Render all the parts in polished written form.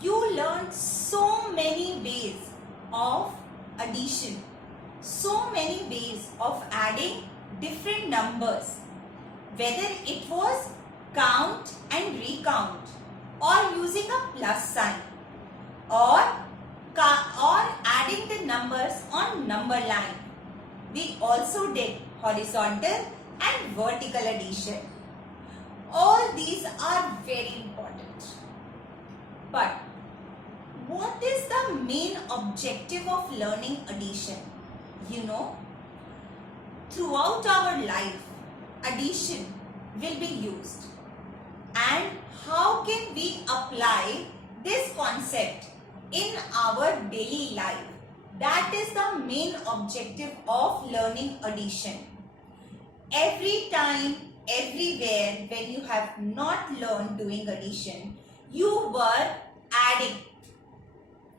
you learned so many ways of addition, so many ways of adding different numbers, whether it was count and recount, or using a plus sign, or adding the numbers on number line. We also did horizontal and vertical addition. All these are very important. But what is the main objective of learning addition? You know, throughout our life, addition will be used. And how can we apply this concept in our daily life? That is the main objective of learning addition. Every time, everywhere, when you have not learned doing addition, you were adding.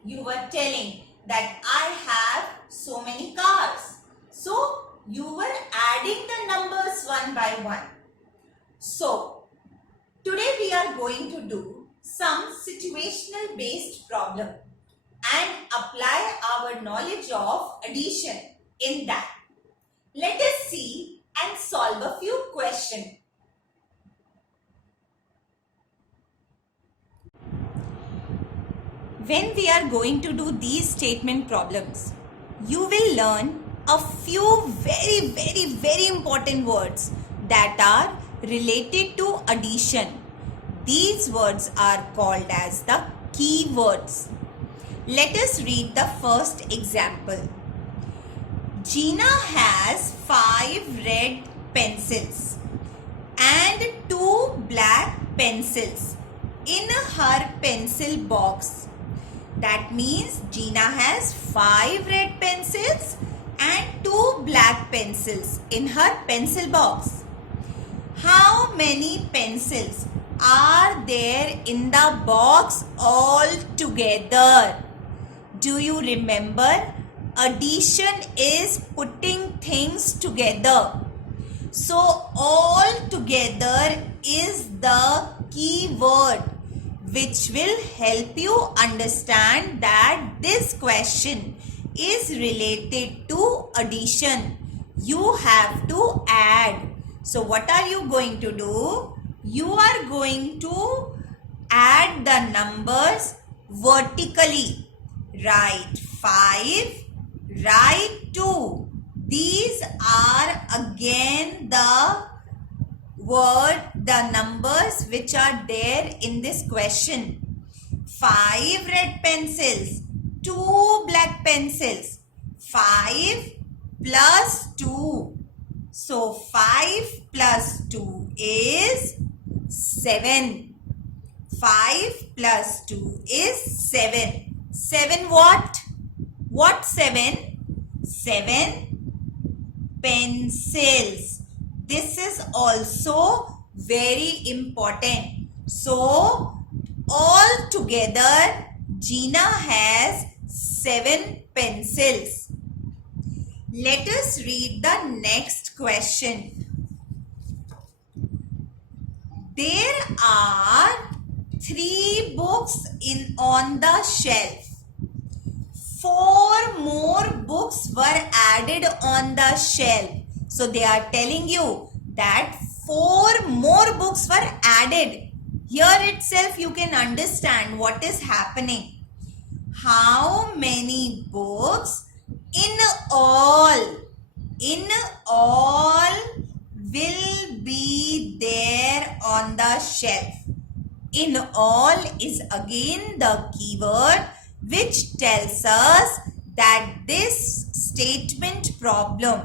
You were telling that I have so many cars. So, you were adding the numbers one by one. So, today we are going to do some situational based problem and apply our knowledge of addition in that. Let us see and solve a few questions. When we are going to do these statement problems, you will learn a few very important words that are related to addition. These words are called as the keywords. Let us read the first example. Gina has 5 red pencils and 2 black pencils in her pencil box. That means Gina has 5 red pencils and 2 black pencils in her pencil box. How many pencils are there in the box all together? Do you remember? Addition is putting things together. So all together is the key word which will help you understand that this question is related to addition. You have to add. So what are you going to do? You are going to add the numbers vertically. Write 5, write 2. These are again the numbers which are there in this question. 5 red pencils, 2 black pencils, 5 plus 2. So 5 plus 2 is 7. 5 plus 2 is 7. 7 what? What 7? 7 pencils. This is also very important. So, all together, Gina has 7 pencils. Let us read the next question. There are 3 books on the shelf. 4 more books were added on the shelf. So they are telling you that 4 more books were added. Here itself you can understand what is happening. How many books in all will be there on the shelf? In all is again the keyword which tells us that this statement problem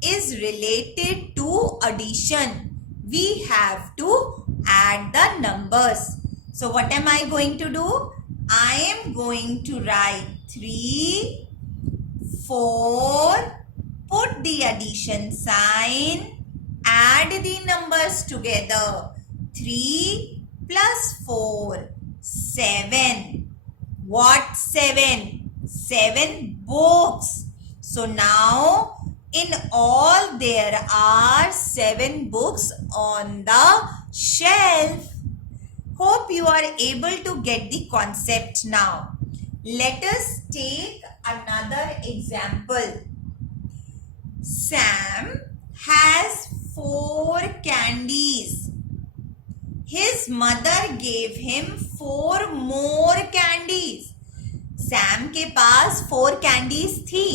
is related to addition. We have to add the numbers. So what am I going to do? I am going to write 3, 4, put the addition sign, add the numbers together. 3 plus 4, 7. What 7? 7 books. So now in all there are 7 books on the shelf. Hope you are able to get the concept now. Let us take another example. Sam has 4 candies. His mother gave him 4 more candies. Sam के पास 4 candies थी,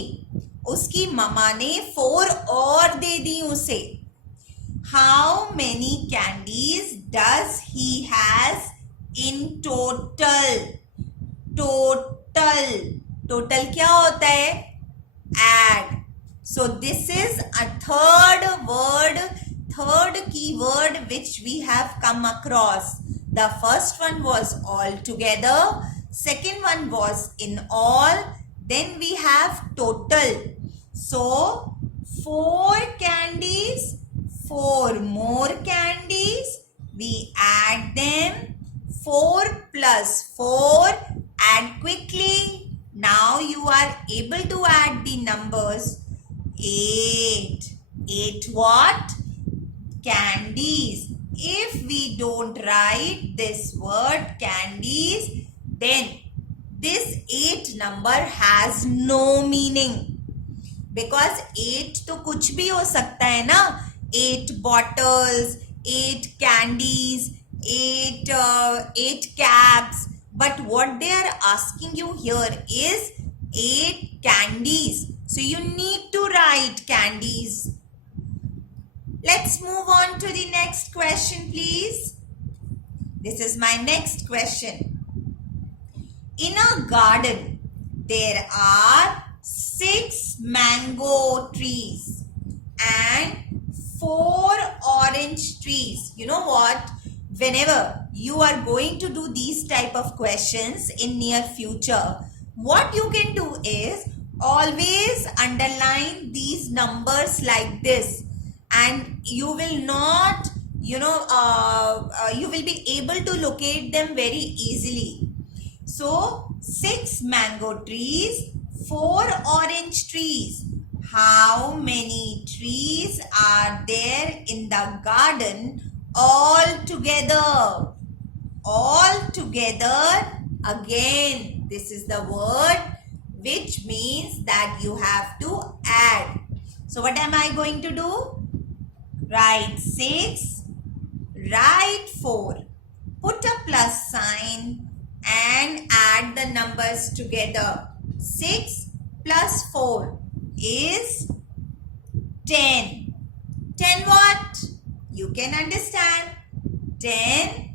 उसकी मम्मा ने 4 और दे दी उसे. How many candies does he has in total? Total क्या होता है? Add. So this is a third keyword which we have come across. The first one was all together. Second one was in all. Then we have total. So 4 candies, 4 more candies. We add them. 4 plus 4. Add quickly. Now you are able to add the numbers. 8. 8 what? Candies. If we don't write this word candies, then this 8 number has no meaning. Because 8 तो कुछ भी हो सकता है ना. 8 bottles, 8 candies, 8 caps. But what they are asking you here is 8 candies. So you need to write candies. Let's move on to the next question, please. This is my next question. In a garden, there are 6 mango trees and 4 orange trees. You know what? Whenever you are going to do these type of questions in near future, what you can do is always underline these numbers like this, and you will not, you will be able to locate them very easily. So 6 mango trees, 4 orange trees. How many trees are there in the garden all together? All together, again, this is the word which means that you have to add. So what am I going to do? Write 6, write 4, put a plus sign and add the numbers together. 6 plus 4 is 10. 10 what? You can understand. 10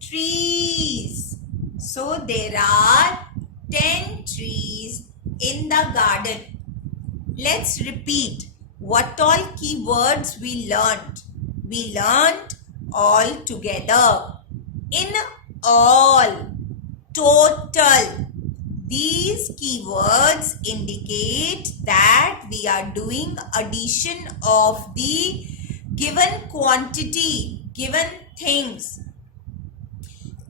trees. So there are 10 trees in the garden. Let's repeat what all keywords we learned. We learned all together, in all, total. These keywords indicate that we are doing addition of the given quantity, given things.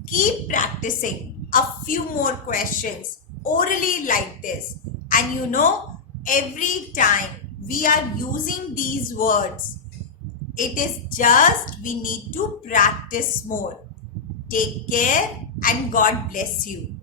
Keep practicing a few more questions orally like this, and you know, every time we are using these words, it is just we need to practice more. Take care and God bless you.